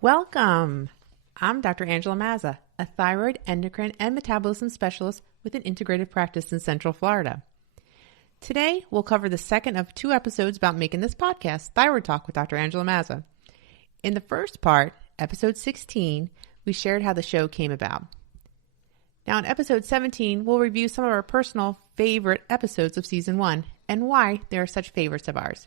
Welcome. I'm Dr. Angela Mazza, a thyroid, endocrine, and metabolism specialist with an integrated practice in Central Florida. Today, we'll cover the second of 2 episodes about making this podcast, Thyroid Talk with Dr. Angela Mazza. In the first part, episode 16, we shared how the show came about. Now, in episode 17, we'll review some of our personal favorite episodes of season 1 and why they are such favorites of ours.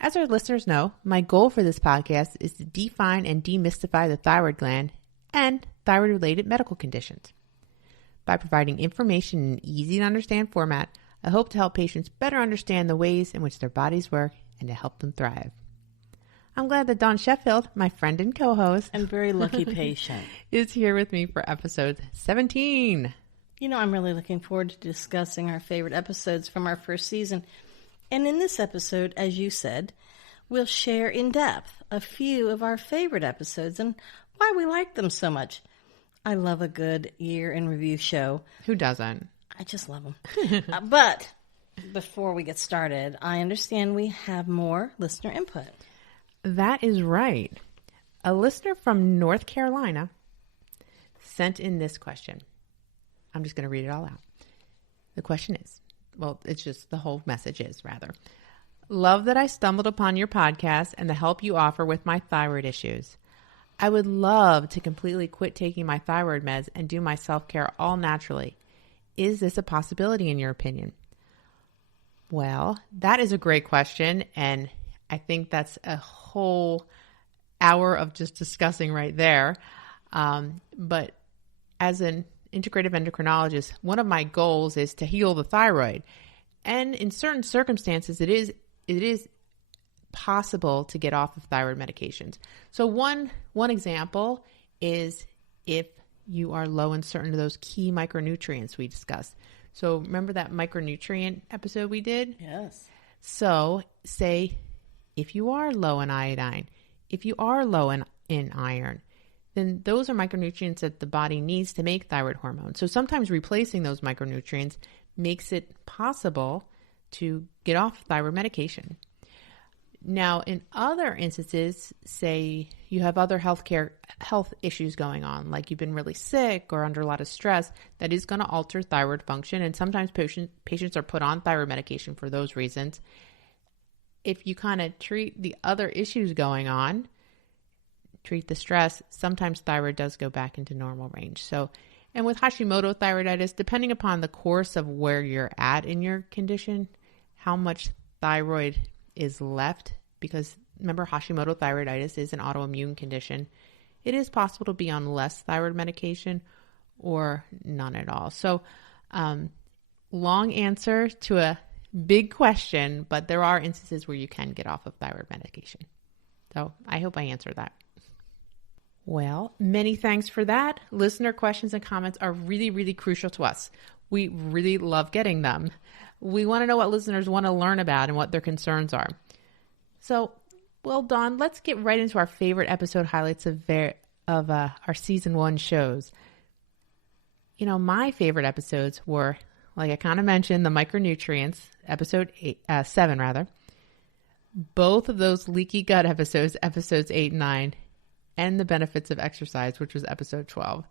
As our listeners know, my goal for this podcast is to define and demystify the thyroid gland and thyroid-related medical conditions. By providing information in an easy-to-understand format, I hope to help patients better understand the ways in which their bodies work and to help them thrive. I'm glad that Dawn Sheffield, my friend and co-host, and very lucky patient, is here with me for episode 17. You know, I'm really looking forward to discussing our favorite episodes from our first season. And in this episode, as you said, we'll share in depth a few of our favorite episodes and why we like them so much. I love a good year in review show. Who doesn't? I just love them. But before we get started, I understand we have more listener input. That is right. A listener from North Carolina sent in this question. I'm just going to read it all out. The question is, well, it's just the whole message is, rather. Love that I stumbled upon your podcast and the help you offer with my thyroid issues. I would love to completely quit taking my thyroid meds and do my self-care all naturally. Is this a possibility in your opinion? Well, that is a great question, and I think that's a whole hour of just discussing right there. But as an integrative endocrinologist, one of my goals is to heal the thyroid. And in certain circumstances, it is possible to get off of thyroid medications. So one example is if you are low in certain of those key micronutrients we discussed. So remember that micronutrient episode we did? Yes. So say if you are low in iodine, if you are low in iron, then those are micronutrients that the body needs to make thyroid hormone. So sometimes replacing those micronutrients makes it possible to get off thyroid medication. Now, in other instances, say you have other health issues going on, like you've been really sick or under a lot of stress, that is going to alter thyroid function. And sometimes patients are put on thyroid medication for those reasons. If you kind of treat the other issues going on, treat the stress, sometimes thyroid does go back into normal range. So, and with Hashimoto thyroiditis, depending upon the course of where you're at in your condition, how much thyroid is left, because remember, Hashimoto thyroiditis is an autoimmune condition. It is possible to be on less thyroid medication or none at all. So, long answer to a big question, but there are instances where you can get off of thyroid medication. So I hope I answered that. Well, many thanks for that. Listener questions and comments are really, really crucial to us. We really love getting them. We want to know what listeners want to learn about and what their concerns are. So, well, Dawn, let's get right into our favorite episode highlights of our season 1 shows. You know, my favorite episodes were, like I kind of mentioned, the micronutrients, episode 7 rather. Both of those leaky gut episodes, episodes 8 and 9, and the benefits of exercise, which was episode 12.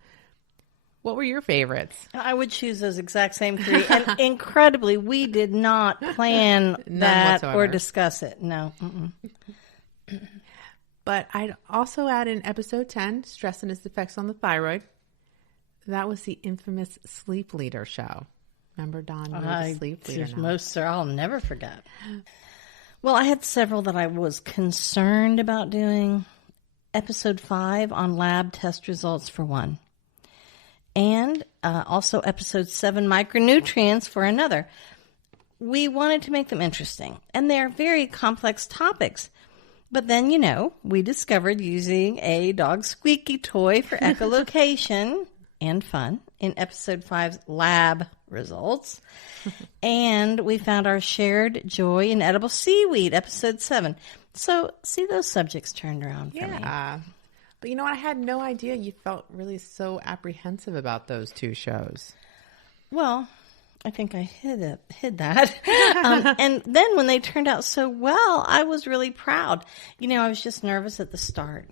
What were your favorites? I would choose those exact same 3. And incredibly, we did not plan that whatsoever. or discuss it. No. But I'd also add in episode 10, stress and its effects on the thyroid. That was the infamous sleep leader show. Remember, Dawn, you were the sleep leader now. I'll never forget. Well, I had several that I was concerned about doing. Episode 5 on lab test results for one. And also episode 7, micronutrients for another. We wanted to make them interesting. And they're very complex topics. But then, you know, we discovered using a dog squeaky toy for echolocation and fun in episode 5's lab results. And we found our shared joy in edible seaweed, episode 7. So, see those subjects turned around for me. Yeah. But you know what? I had no idea you felt really so apprehensive about those 2 shows. Well, I think I hid that. And then when they turned out so well, I was really proud. You know, I was just nervous at the start.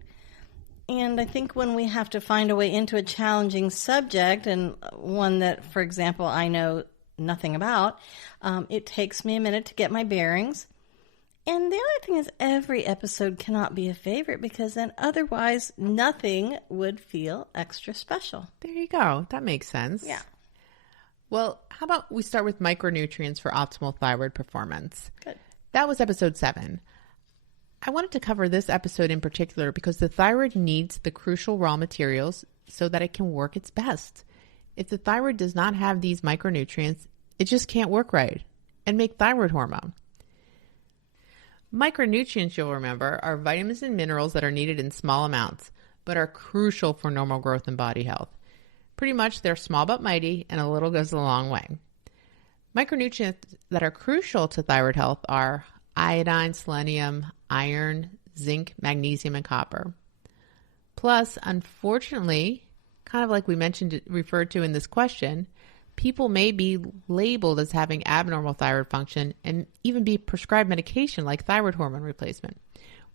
And I think when we have to find a way into a challenging subject, and one that, for example, I know nothing about, it takes me a minute to get my bearings. And the other thing is every episode cannot be a favorite, because then otherwise nothing would feel extra special. There you go. That makes sense. Yeah. Well, how about we start with micronutrients for optimal thyroid performance? Good. That was episode 7. I wanted to cover this episode in particular because the thyroid needs the crucial raw materials so that it can work its best. If the thyroid does not have these micronutrients, it just can't work right and make thyroid hormone. Micronutrients, you'll remember, are vitamins and minerals that are needed in small amounts, but are crucial for normal growth and body health. Pretty much, they're small but mighty, and a little goes a long way. Micronutrients that are crucial to thyroid health are iodine, selenium, iron, zinc, magnesium, and copper. Plus, unfortunately, kind of like we referred to in this question, people may be labeled as having abnormal thyroid function and even be prescribed medication like thyroid hormone replacement,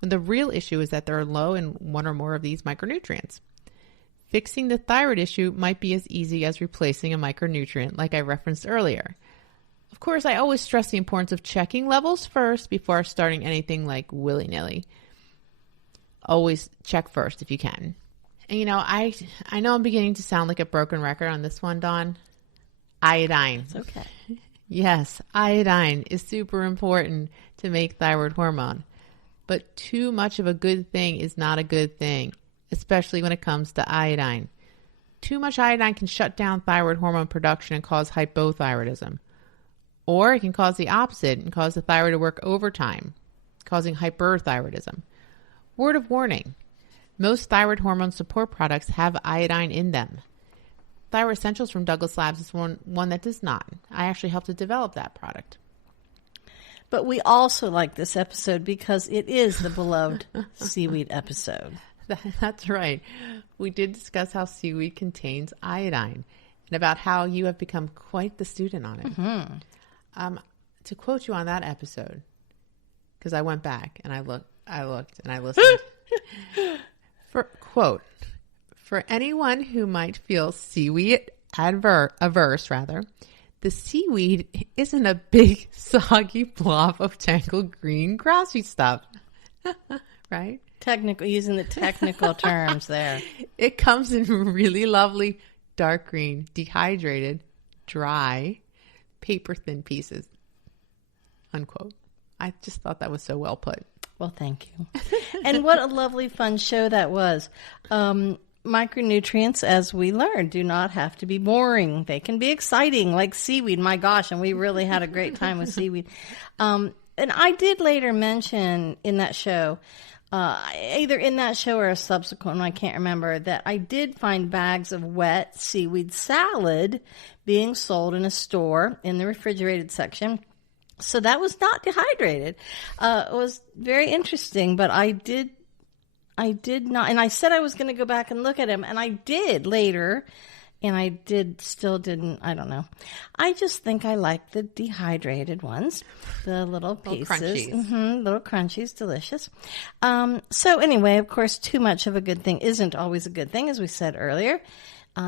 when the real issue is that they're low in one or more of these micronutrients. Fixing the thyroid issue might be as easy as replacing a micronutrient like I referenced earlier. Of course, I always stress the importance of checking levels first before starting anything like willy-nilly. Always check first if you can. And I know I'm beginning to sound like a broken record on this one, Dawn. Iodine. It's okay. Yes, iodine is super important to make thyroid hormone. But too much of a good thing is not a good thing, especially when it comes to iodine. Too much iodine can shut down thyroid hormone production and cause hypothyroidism. Or it can cause the opposite and cause the thyroid to work overtime, causing hyperthyroidism. Word of warning, most thyroid hormone support products have iodine in them. Thyroid Essentials from Douglas Labs is one that does not. I actually helped to develop that product. But we also like this episode because it is the beloved seaweed episode. That's right. We did discuss how seaweed contains iodine and about how you have become quite the student on it. Mm-hmm. To quote you on that episode, because I went back and I looked and I listened. For anyone who might feel seaweed averse, the seaweed isn't a big soggy blob of tangled green grassy stuff, right? Using the technical terms there. It comes in really lovely dark green, dehydrated, dry, paper-thin pieces, unquote. I just thought that was so well put. Well, thank you. And what a lovely, fun show that was. Micronutrients, as we learned, do not have to be boring. They can be exciting, like seaweed. My gosh, and we really had a great time with seaweed. And I did later mention in that show, either in that show or a subsequent one, I can't remember, that I did find bags of wet seaweed salad being sold in a store in the refrigerated section. So that was not dehydrated. It was very interesting, but I did not, and I said I was going to go back and look at them, and I did later, and I didn't, I don't know. I just think I like the dehydrated ones, the little pieces. Little crunchies, delicious. So anyway, of course, too much of a good thing isn't always a good thing, as we said earlier,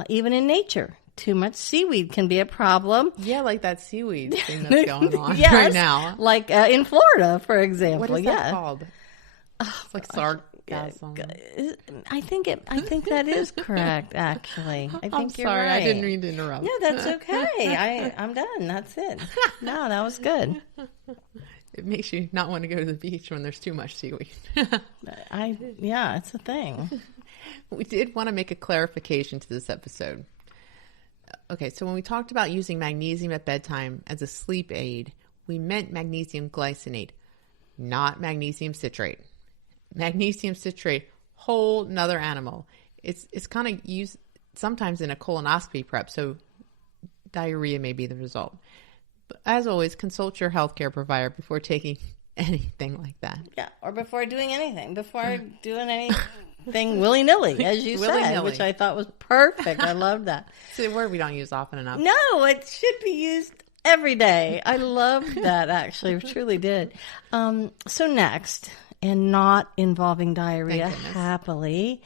even in nature. Too much seaweed can be a problem. Yeah, like that seaweed thing that's going on yes, right now. Like in Florida, for example. What is that called? It's like sargassum. I think that is correct, actually. I think I'm you're sorry, right. I didn't mean to interrupt. No, that's okay. I'm done. That's it. No, that was good. It makes you not want to go to the beach when there's too much seaweed. Yeah, it's a thing. We did want to make a clarification to this episode. Okay, so when we talked about using magnesium at bedtime as a sleep aid, we meant magnesium glycinate, not magnesium citrate. Magnesium citrate, whole nother animal. It's kind of used sometimes in a colonoscopy prep, so diarrhea may be the result. But as always, consult your healthcare provider before taking anything like that. Yeah, or before doing anything, willy-nilly, as you said, which I thought was perfect. I love that. It's a word we don't use often enough. No, it should be used every day. I loved that, actually. I truly did. So next, and not involving diarrhea, Thank goodness. happily,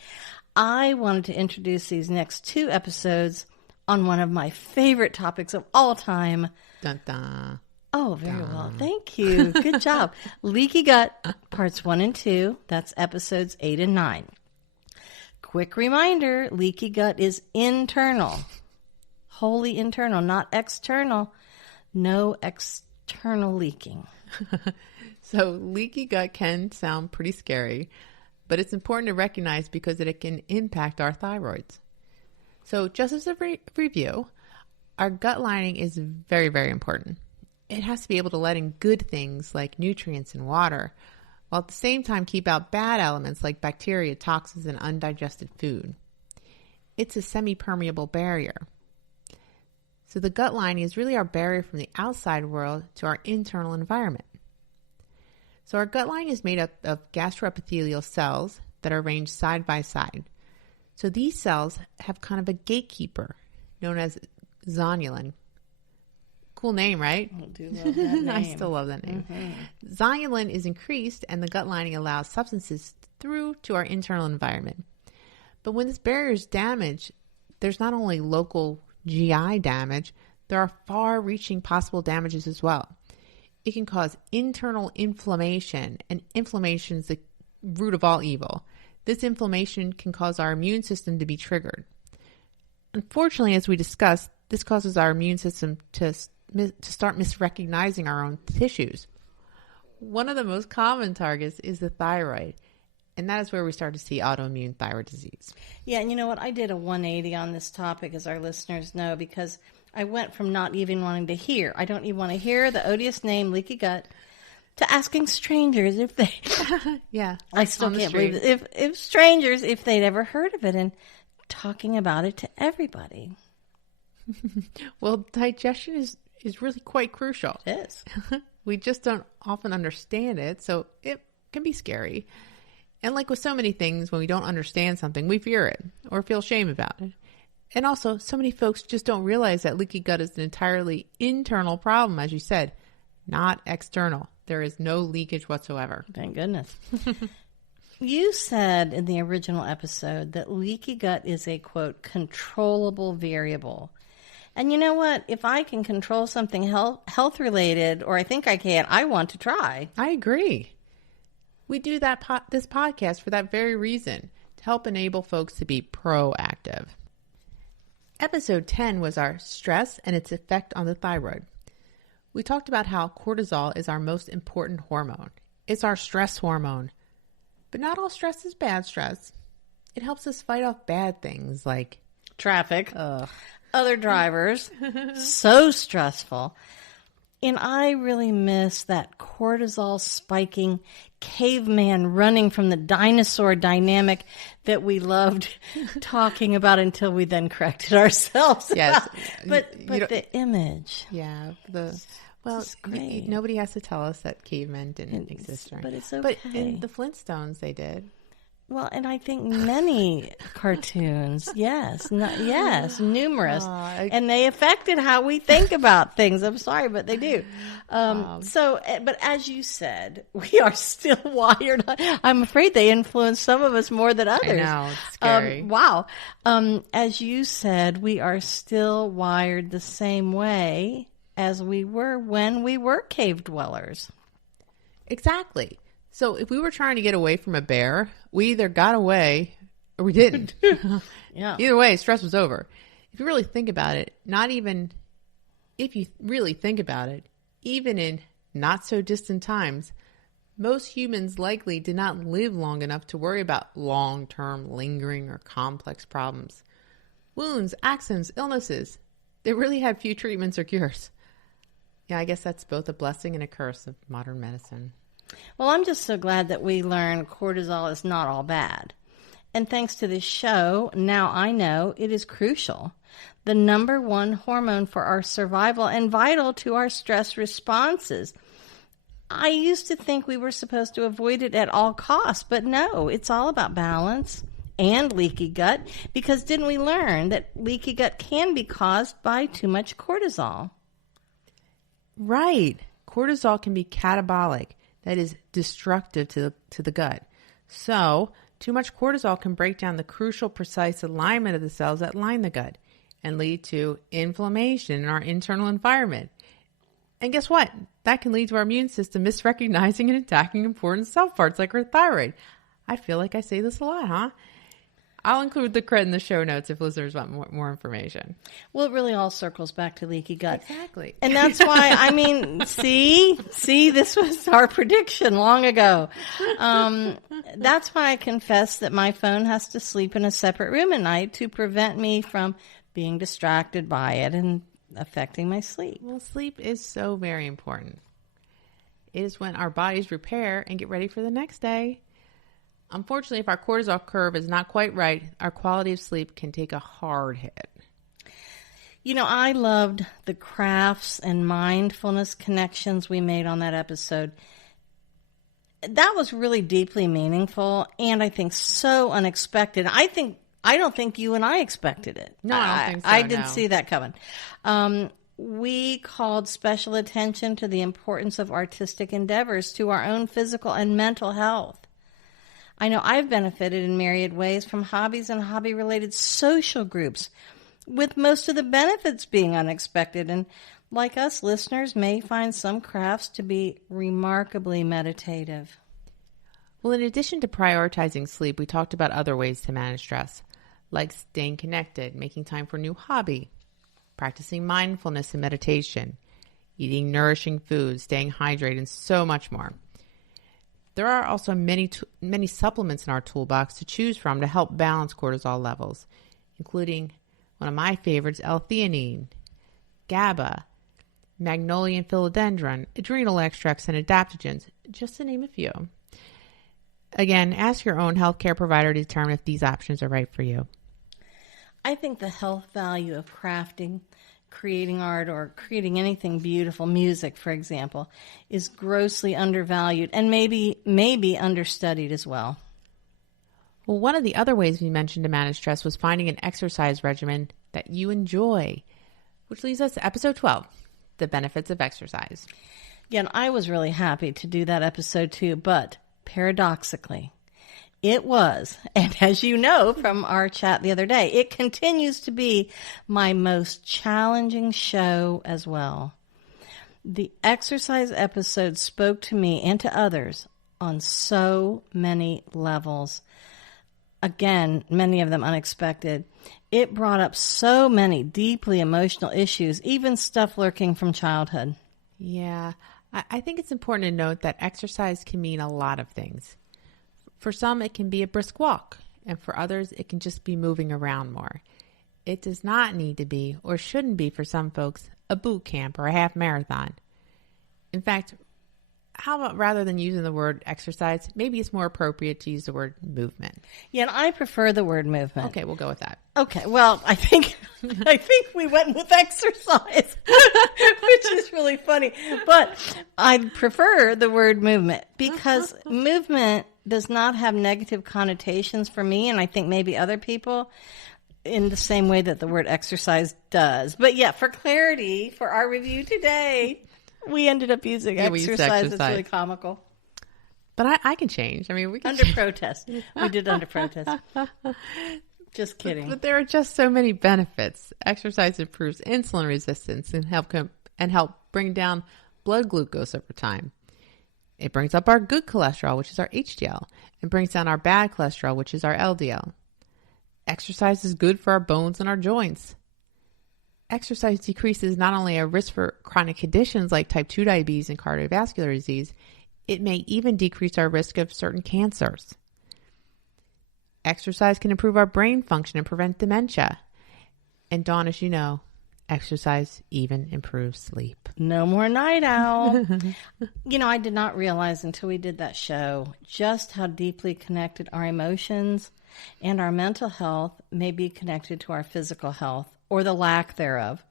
I wanted to introduce these next 2 episodes on one of my favorite topics of all time. Dun, dun. Oh, very well. Thank you. Good job. Leaky gut, parts 1 and 2. That's episodes 8 and 9. Quick reminder, leaky gut is internal. Wholly internal, not external. No external leaking. So leaky gut can sound pretty scary, but it's important to recognize because it can impact our thyroids. So just as a review, our gut lining is very, very important. It has to be able to let in good things like nutrients and water, while at the same time keep out bad elements like bacteria, toxins, and undigested food. It's a semi-permeable barrier. So the gut lining is really our barrier from the outside world to our internal environment. So our gut lining is made up of gastroepithelial cells that are arranged side by side. So these cells have kind of a gatekeeper known as zonulin. Cool name, right? I do love that name. I still love that name. Mm-hmm. Zonulin is increased and the gut lining allows substances through to our internal environment. But when this barrier is damaged, there's not only local GI damage, there are far-reaching possible damages as well. It can cause internal inflammation, and inflammation is the root of all evil. This inflammation can cause our immune system to be triggered. Unfortunately, as we discussed, this causes our immune system to start misrecognizing our own tissues. One of the most common targets is the thyroid, and that is where we start to see autoimmune thyroid disease. Yeah, and you know what? I did a 180 on this topic, as our listeners know, because I went from not even wanting to hear, I don't even want to hear the odious name leaky gut, to asking strangers if they... Yeah. I still can't believe it. If strangers, if they'd ever heard of it, and talking about it to everybody. Well, digestion is really quite crucial. It is. We just don't often understand it, so it can be scary. And like with so many things, when we don't understand something, we fear it or feel shame about it. And also, so many folks just don't realize that leaky gut is an entirely internal problem, as you said, not external. There is no leakage whatsoever. Thank goodness. You said in the original episode that leaky gut is a, quote, controllable variable. And you know what? If I can control something health-related, or I think I can, I want to try. I agree. We do this podcast for that very reason, to help enable folks to be proactive. Episode 10 was our stress and its effect on the thyroid. We talked about how cortisol is our most important hormone. It's our stress hormone. But not all stress is bad stress. It helps us fight off bad things like traffic, other drivers, so stressful. And I really miss that cortisol spiking caveman running from the dinosaur dynamic that we loved talking about until we then corrected ourselves. Yes. But the image. Yeah. It's great. Nobody has to tell us that cavemen didn't exist. Right? But it's okay. But in the Flintstones, they did. Well, and I think many cartoons, numerous, and they affected how we think about things. I'm sorry, but they do. But as you said, we are still wired. I'm afraid they influence some of us more than others. I know, it's scary. Wow. As you said, we are still wired the same way as we were when we were cave dwellers. Exactly. So if we were trying to get away from a bear, we either got away or we didn't. Yeah. Either way, stress was over. If you really think about it, even in not so distant times, most humans likely did not live long enough to worry about long-term, lingering, or complex problems. Wounds, accidents, illnesses, they really had few treatments or cures. Yeah, I guess that's both a blessing and a curse of modern medicine. Well, I'm just so glad that we learned cortisol is not all bad. And thanks to this show, now I know it is crucial. The number one hormone for our survival and vital to our stress responses. I used to think we were supposed to avoid it at all costs, but no, it's all about balance and leaky gut, because didn't we learn that leaky gut can be caused by too much cortisol? Right. Cortisol can be catabolic. that is destructive to the gut. So, too much cortisol can break down the crucial, precise alignment of the cells that line the gut and lead to inflammation in our internal environment. And guess what? That can lead to our immune system misrecognizing and attacking important cell parts like our thyroid. I feel like I say this a lot, huh? I'll include the credit in the show notes if listeners want more information. Well, it really all circles back to leaky gut. Exactly. And that's why, I mean, see, this was our prediction long ago. That's why I confess that my phone has to sleep in a separate room at night to prevent me from being distracted by it and affecting my sleep. Well, sleep is so very important. It is when our bodies repair and get ready for the next day. Unfortunately, if our cortisol curve is not quite right, our quality of sleep can take a hard hit. You know, I loved the crafts and mindfulness connections we made on that episode. That was really deeply meaningful and I think so unexpected. I don't think you and I expected it. No, I don't think so. I didn't see that coming. We called special attention to the importance of artistic endeavors to our own physical and mental health. I know I've benefited in myriad ways from hobbies and hobby-related social groups, with most of the benefits being unexpected. And like us, listeners may find some crafts to be remarkably meditative. Well, in addition to prioritizing sleep, we talked about other ways to manage stress, like staying connected, making time for a new hobby, practicing mindfulness and meditation, eating nourishing foods, staying hydrated, and so much more. There are also many supplements in our toolbox to choose from to help balance cortisol levels, including one of my favorites, L-theanine, GABA, magnolia and philodendron, adrenal extracts, and adaptogens, just to name a few. Again, ask your own healthcare provider to determine if these options are right for you. I think the health value of crafting, creating art, or creating anything beautiful, music, for example, is grossly undervalued and maybe understudied as well. Well, one of the other ways we mentioned to manage stress was finding an exercise regimen that you enjoy, which leads us to episode 12, the benefits of exercise. Yeah, and I was really happy to do that episode too, but paradoxically, it was, and as you know from our chat the other day, it continues to be my most challenging show as well. The exercise episode spoke to me and to others on so many levels. Again, many of them unexpected. It brought up so many deeply emotional issues, even stuff lurking from childhood. Yeah, I think it's important to note that exercise can mean a lot of things. For some, it can be a brisk walk, and for others, it can just be moving around more. It does not need to be, or shouldn't be for some folks, a boot camp or a half marathon. In fact, how about rather than using the word exercise, maybe it's more appropriate to use the word movement. Yeah, and I prefer the word movement. Okay, we'll go with that. Okay, well, I think we went with exercise, which is really funny. But I prefer the word movement because movement does not have negative connotations for me, and I think maybe other people, in the same way that the word exercise does. But yeah, for clarity, for our review today, we ended up using exercise. It's really comical. But I can change. I mean, we can under protest. We did under protest. Just kidding. But there are just so many benefits. Exercise improves insulin resistance and help bring down blood glucose over time. It brings up our good cholesterol, which is our HDL, and brings down our bad cholesterol, which is our LDL. Exercise is good for our bones and our joints. Exercise decreases not only our risk for chronic conditions like type 2 diabetes and cardiovascular disease, it may even decrease our risk of certain cancers. Exercise can improve our brain function and prevent dementia. And Dawn, as you know, exercise even improves sleep. No more night owl. You know, I did not realize until we did that show just how deeply connected our emotions and our mental health may be connected to our physical health or the lack thereof,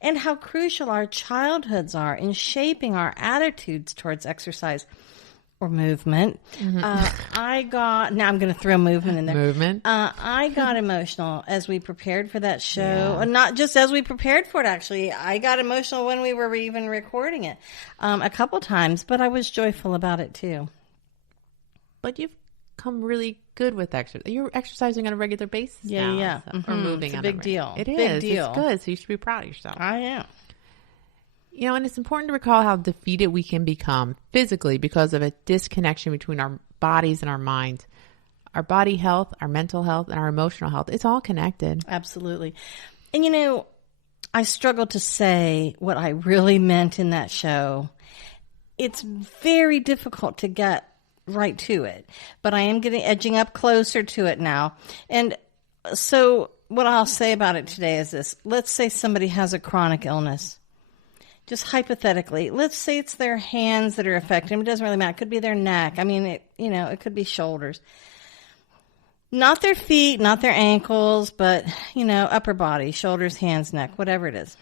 and how crucial our childhoods are in shaping our attitudes towards exercise or movement. Now I'm going to throw movement in there. Movement. I got emotional as we prepared for that show. And not just as we prepared for it, actually. I got emotional when we were even recording it a couple times, but I was joyful about it too. But you've come really good with exercise. You're exercising on a regular basis now. Or moving. It's a big deal. It big is. Deal. It's good. So you should be proud of yourself. I am. You know, and it's important to recall how defeated we can become physically because of a disconnection between our bodies and our minds. Our body health, our mental health, and our emotional health. It's all connected. Absolutely. And, you know, I struggled to say what I really meant in that show. It's very difficult to get right to it, but I am edging up closer to it now. And so what I'll say about it today is this. Let's say somebody has a chronic illness. Just hypothetically, let's say it's their hands that are affected. It doesn't really matter. It could be their neck. I mean, it could be shoulders. Not their feet, not their ankles, but, upper body, shoulders, hands, neck, whatever it is.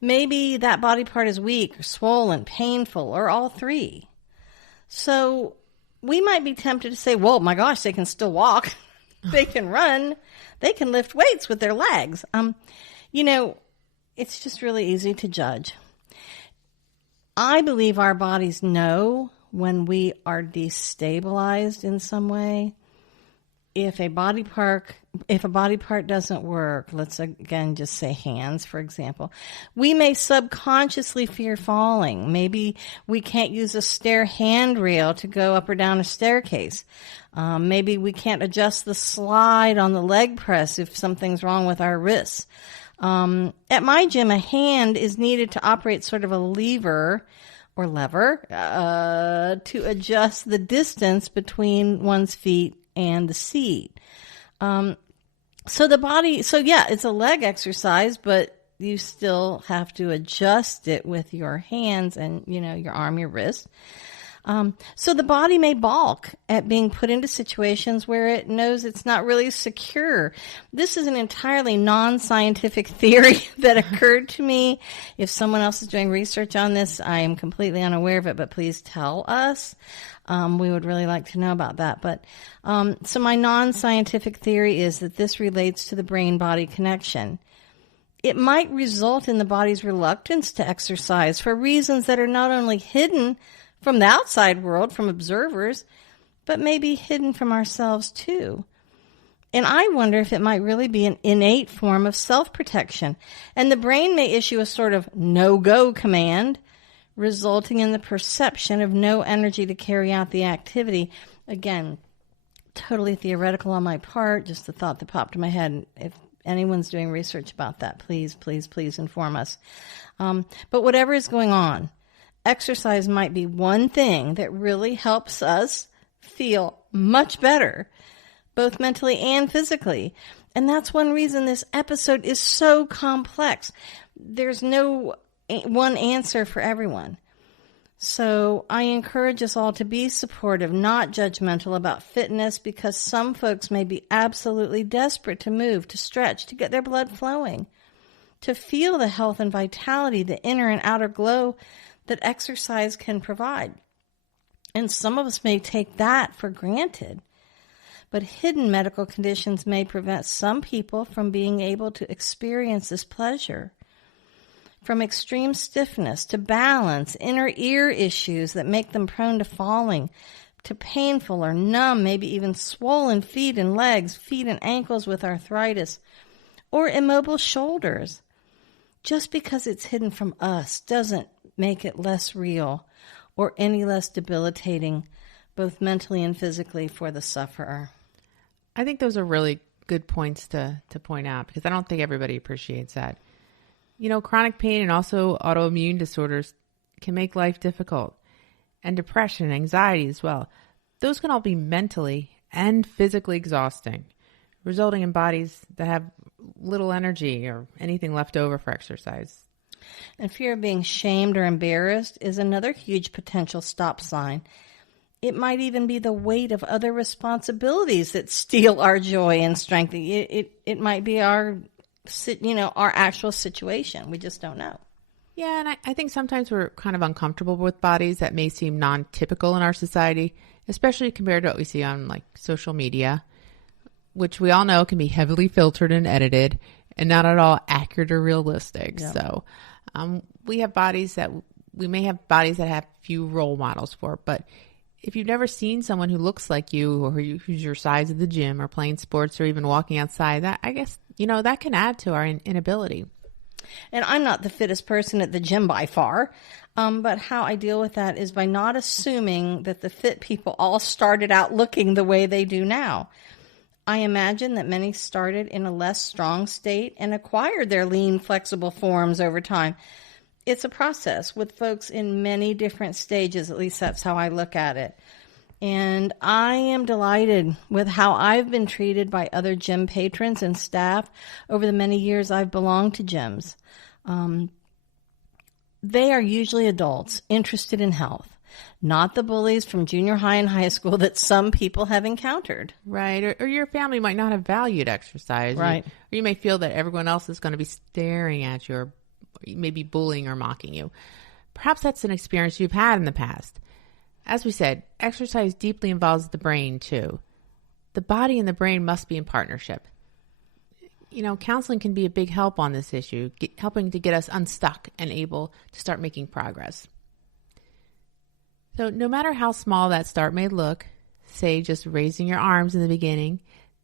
Maybe that body part is weak or swollen, painful, or all three. So we might be tempted to say, well, my gosh, they can still walk. They can run. They can lift weights with their legs. It's just really easy to judge. I believe our bodies know when we are destabilized in some way. If a body part doesn't work, let's again just say hands, for example, we may subconsciously fear falling. Maybe we can't use a stair handrail to go up or down a staircase. Maybe we can't adjust the slide on the leg press if something's wrong with our wrists. At my gym, a hand is needed to operate sort of a lever to adjust the distance between one's feet and the seat. It's a leg exercise, but you still have to adjust it with your hands and, your arm, your wrist. So the body may balk at being put into situations where it knows it's not really secure. This is an entirely non-scientific theory that occurred to me. If someone else is doing research on this, I am completely unaware of it, but please tell us. We would really like to know about that. But so my non-scientific theory is that this relates to the brain-body connection. It might result in the body's reluctance to exercise for reasons that are not only hidden from the outside world, from observers, but maybe hidden from ourselves too. And I wonder if it might really be an innate form of self-protection. And the brain may issue a sort of no-go command, resulting in the perception of no energy to carry out the activity. Again, totally theoretical on my part, just the thought that popped in my head. If anyone's doing research about that, please, please, please inform us. But whatever is going on, exercise might be one thing that really helps us feel much better, both mentally and physically. And that's one reason this episode is so complex. There's no one answer for everyone. So I encourage us all to be supportive, not judgmental about fitness, because some folks may be absolutely desperate to move, to stretch, to get their blood flowing, to feel the health and vitality, the inner and outer glow that exercise can provide. And some of us may take that for granted. But hidden medical conditions may prevent some people from being able to experience this pleasure. From extreme stiffness to balance, inner ear issues that make them prone to falling, to painful or numb, maybe even swollen feet and legs, feet and ankles with arthritis, or immobile shoulders. Just because it's hidden from us doesn't make it less real or any less debilitating, both mentally and physically, for the sufferer. I think those are really good points to point out, because I don't think everybody appreciates that. Chronic pain and also autoimmune disorders can make life difficult, and depression and anxiety as well. Those can all be mentally and physically exhausting, resulting in bodies that have little energy or anything left over for exercise. And fear of being shamed or embarrassed is another huge potential stop sign. It might even be the weight of other responsibilities that steal our joy and strength. It might be our actual situation. We just don't know. Yeah, and I think sometimes we're kind of uncomfortable with bodies that may seem non-typical in our society, especially compared to what we see on like social media, which we all know can be heavily filtered and edited and not at all accurate or realistic. Yep. So we may have bodies that have few role models for, but if you've never seen someone who looks like you or who's your size at the gym or playing sports or even walking outside, that I guess, that can add to our inability. And I'm not the fittest person at the gym by far, but how I deal with that is by not assuming that the fit people all started out looking the way they do now. I imagine that many started in a less strong state and acquired their lean, flexible forms over time. It's a process with folks in many different stages. At least that's how I look at it. And I am delighted with how I've been treated by other gym patrons and staff over the many years I've belonged to gyms. They are usually adults interested in health, not the bullies from junior high and high school that some people have encountered. Right. Or your family might not have valued exercise. Right. Or you may feel that everyone else is going to be staring at you or maybe bullying or mocking you. Perhaps that's an experience you've had in the past. As we said, exercise deeply involves the brain too. The body and the brain must be in partnership. Counseling can be a big help on this issue, helping to get us unstuck and able to start making progress. So no matter how small that start may look, say just raising your arms in the beginning,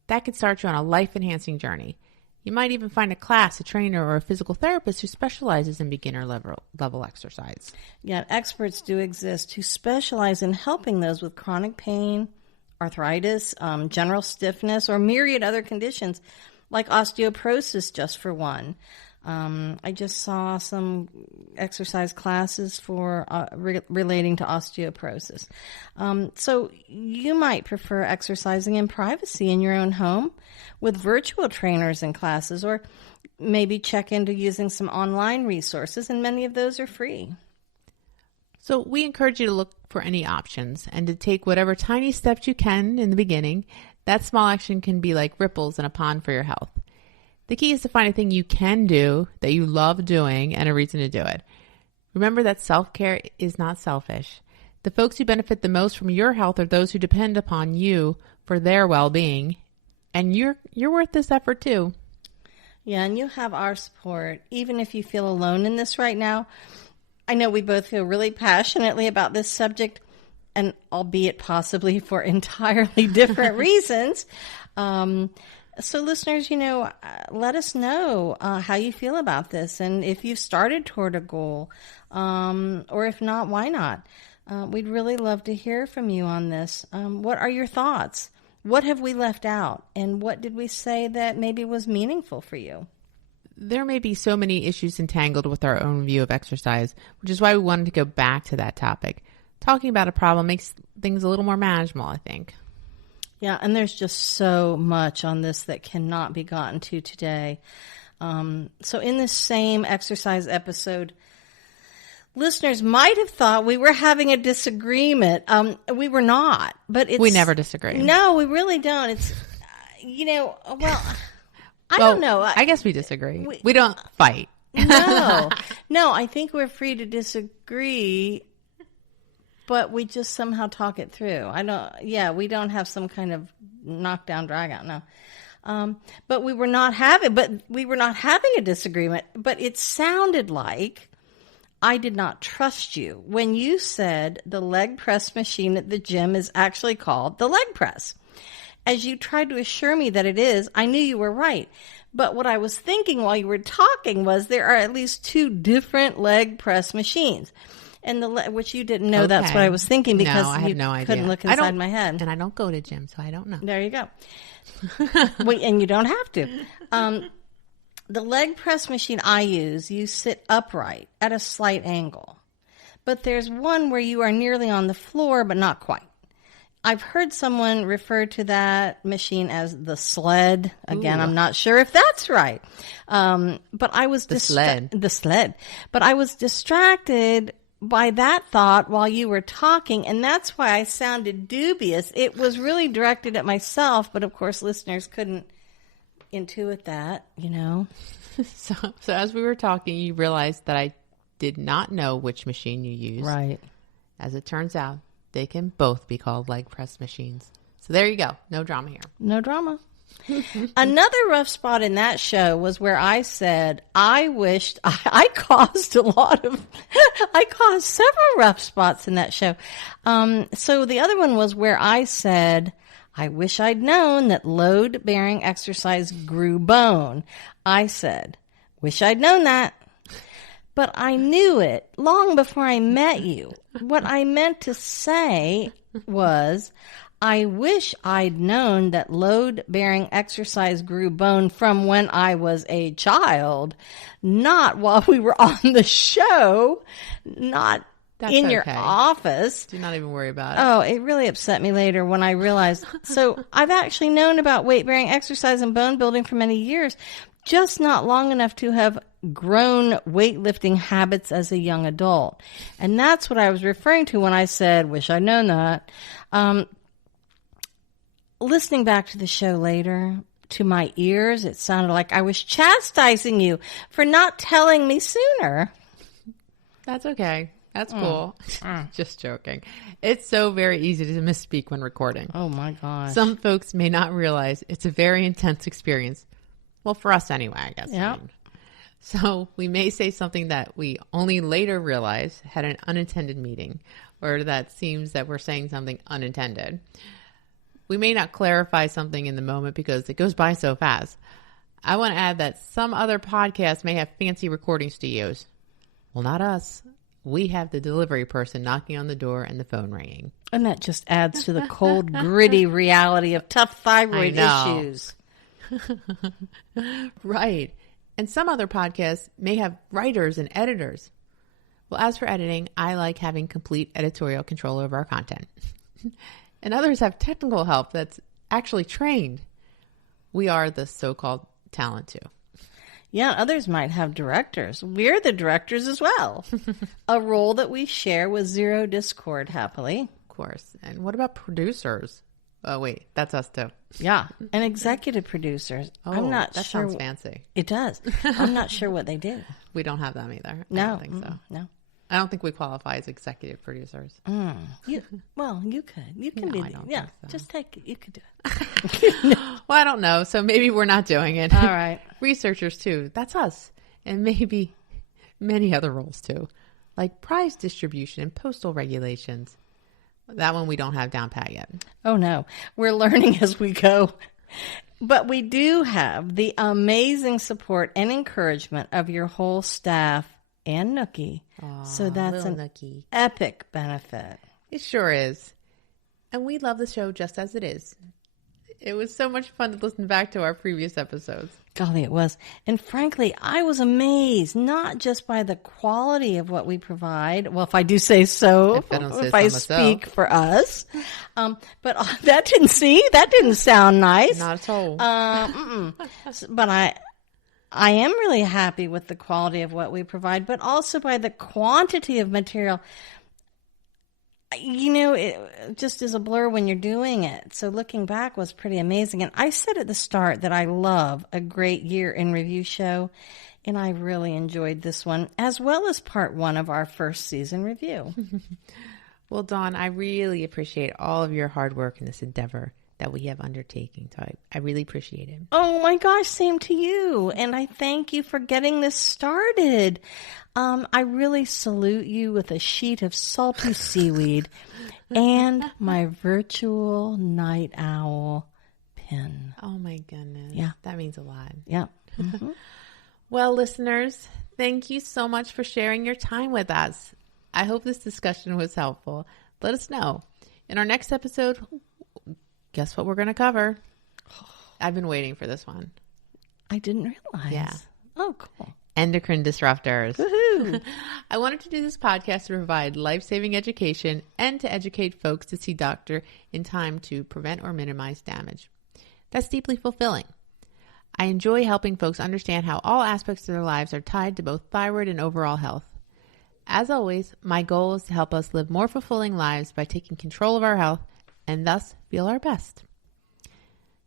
that could start you on a life-enhancing journey. You might even find a class, a trainer, or a physical therapist who specializes in beginner level exercise. Yeah, experts do exist who specialize in helping those with chronic pain, arthritis, general stiffness, or myriad other conditions like osteoporosis, just for one. I just saw some exercise classes for relating to osteoporosis. So you might prefer exercising in privacy in your own home with virtual trainers and classes, or maybe check into using some online resources, and many of those are free. So we encourage you to look for any options and to take whatever tiny steps you can in the beginning. That small action can be like ripples in a pond for your health. The key is to find a thing you can do that you love doing and a reason to do it. Remember that self-care is not selfish. The folks who benefit the most from your health are those who depend upon you for their well-being, and you're worth this effort too. Yeah, and you have our support, even if you feel alone in this right now. I know we both feel really passionately about this subject, and albeit possibly for entirely different reasons. So listeners, let us know how you feel about this, and if you've started toward a goal, or if not, why not? We'd really love to hear from you on this. What are your thoughts? What have we left out? And what did we say that maybe was meaningful for you? There may be so many issues entangled with our own view of exercise, which is why we wanted to go back to that topic. Talking about a problem makes things a little more manageable, I think. Yeah, and there's just so much on this that cannot be gotten to today. So in this same exercise episode, listeners might have thought we were having a disagreement. We were not, but we never disagree. No, we really don't. It's, I don't know. I guess we disagree. We don't fight. No, I think we're free to disagree, but we just somehow talk it through. We don't have some kind of knockdown, drag out. No. But we were not having a disagreement, but it sounded like I did not trust you when you said the leg press machine at the gym is actually called the leg press. As you tried to assure me that it is, I knew you were right. But what I was thinking while you were talking was there are at least two different leg press machines. And which you didn't know. Okay. That's what I was thinking because I have no idea. Couldn't look inside my head. And I don't go to gym, so I don't know. There you go. And you don't have to. The leg press machine I use, you sit upright at a slight angle. But there's one where you are nearly on the floor, but not quite. I've heard someone refer to that machine as the sled. Again, I'm not sure if that's right. But I was the sled. But I was distracted by that thought while you were talking, and that's why I sounded dubious. It was really directed at myself, but of course listeners couldn't intuit that, So as we were talking, you realized that I did not know which machine you used. Right. As it turns out, they can both be called leg press machines. So there you go. No drama here. No drama. Another rough spot in that show was where I said, I wished I caused I caused several rough spots in that show. So the other one was where I said, I wish I'd known that load-bearing exercise grew bone. I said, wish I'd known that. But I knew it long before I met you. What I meant to say was, I wish I'd known that load-bearing exercise grew bone from when I was a child, not while we were on the show, not in your office. Do not even worry about it. Oh, it really upset me later when I realized. So I've actually known about weight-bearing exercise and bone building for many years, just not long enough to have grown weightlifting habits as a young adult. And that's what I was referring to when I said, wish I'd known that. Listening back to the show later, to my ears, it sounded like I was chastising you for not telling me sooner. That's okay. That's cool. Just joking. It's so very easy to misspeak when recording. Oh, my gosh. Some folks may not realize it's a very intense experience. Well, for us anyway, I guess. Yeah. I mean. So we may say something that we only later realize had an unintended meaning, or that seems that we're saying something unintended. We may not clarify something in the moment because it goes by so fast. I want to add that some other podcasts may have fancy recording studios. Well, not us. We have the delivery person knocking on the door and the phone ringing. And that just adds to the cold, gritty reality of tough thyroid issues. Right. And some other podcasts may have writers and editors. Well, as for editing, I like having complete editorial control over our content. And others have technical help that's actually trained. We are the so-called talent too. Yeah, others might have directors. We're the directors as well. A role that we share with Zero Discord, happily. Of course. And what about producers? Oh, wait, that's us too. Yeah, and executive producers. Oh, I'm not that sure. sounds fancy. It does. I'm not sure what they do. We don't have them either. No, I don't think so. No. I don't think we qualify as executive producers. You could. You can No, be. I don't Yeah, think so. just take it. You could do it. Well, I don't know. So maybe we're not doing it. All right. Researchers too. That's us. And maybe many other roles too, like prize distribution and postal regulations. That one we don't have down pat yet. Oh, no. We're learning as we go. But we do have the amazing support and encouragement of your whole staff and Nookie. So that's an Nookie. epic benefit. It sure is. And we love the show just as it is. It was so much fun to listen back to our previous episodes. Golly, it was. And frankly, I was amazed, not just by the quality of what we provide. Well, if I do say so, if I speak for us. But that didn't sound nice. Not at all. But I am really happy with the quality of what we provide, but also by the quantity of material. You know, it just is a blur when you're doing it. So looking back was pretty amazing. And I said at the start that I love a great year in review show, and I really enjoyed this one, as well as part one of our first season review. Well, Dawn, I really appreciate all of your hard work in this endeavor that we have undertaken. So I really appreciate it. Oh my gosh, same to you. And I thank you for getting this started. I really salute you with a sheet of salty seaweed and my virtual night owl pin. Oh my goodness. Yeah. That means a lot. Yeah. Mm-hmm. Well, listeners, thank you so much for sharing your time with us. I hope this discussion was helpful. Let us know. In our next episode, guess what we're going to cover? I've been waiting for this one. I didn't realize. Yeah. Oh, cool. Endocrine disruptors. Woohoo. I wanted to do this podcast to provide life-saving education and to educate folks to see doctor in time to prevent or minimize damage. That's deeply fulfilling. I enjoy helping folks understand how all aspects of their lives are tied to both thyroid and overall health. As always, my goal is to help us live more fulfilling lives by taking control of our health and thus feel our best.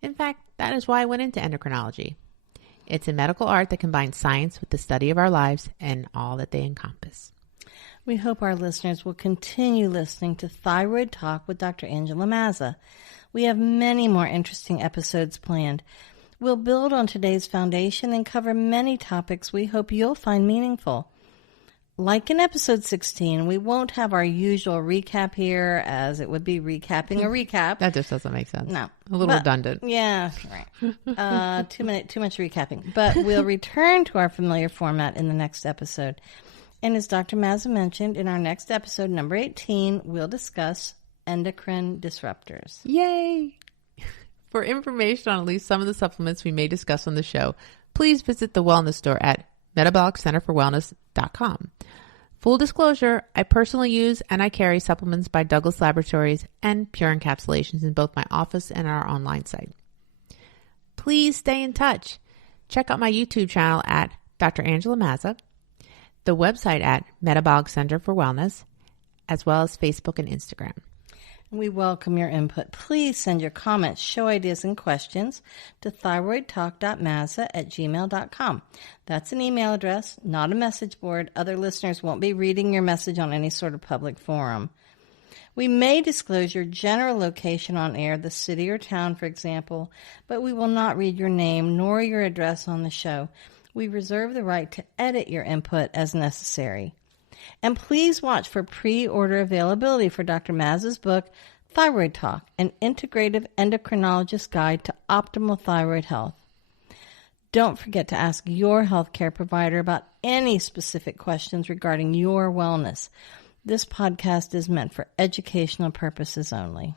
In fact, that is why I went into endocrinology. It's a medical art that combines science with the study of our lives and all that they encompass. We hope our listeners will continue listening to Thyroid Talk with Dr. Angela Mazza. We have many more interesting episodes planned. We'll build on today's foundation and cover many topics we hope you'll find meaningful. Like in episode 16, we won't have our usual recap here, as it would be recapping a recap. That just doesn't make sense. No. A little redundant. Yeah, right. Too much recapping. But we'll return to our familiar format in the next episode. And as Dr. Mazza mentioned, in our next episode, number 18, we'll discuss endocrine disruptors. Yay! For information on at least some of the supplements we may discuss on the show, please visit the wellness store at metaboliccenterforwellness.com. Full disclosure, I personally use and I carry supplements by Douglas Laboratories and Pure Encapsulations in both my office and our online site. Please stay in touch. Check out my YouTube channel at Dr. Angela Mazza, the website at Metabolic Center for Wellness, as well as Facebook and Instagram. We welcome your input. Please send your comments, show ideas, and questions to thyroidtalk.mazza@gmail.com. That's an email address, not a message board. Other listeners won't be reading your message on any sort of public forum. We may disclose your general location on air, the city or town, for example, but we will not read your name nor your address on the show. We reserve the right to edit your input as necessary. And please watch for pre-order availability for Dr. Mazza's book, Thyroid Talk, an integrative endocrinologist guide to optimal thyroid health. Don't forget to ask your healthcare provider about any specific questions regarding your wellness. This podcast is meant for educational purposes only.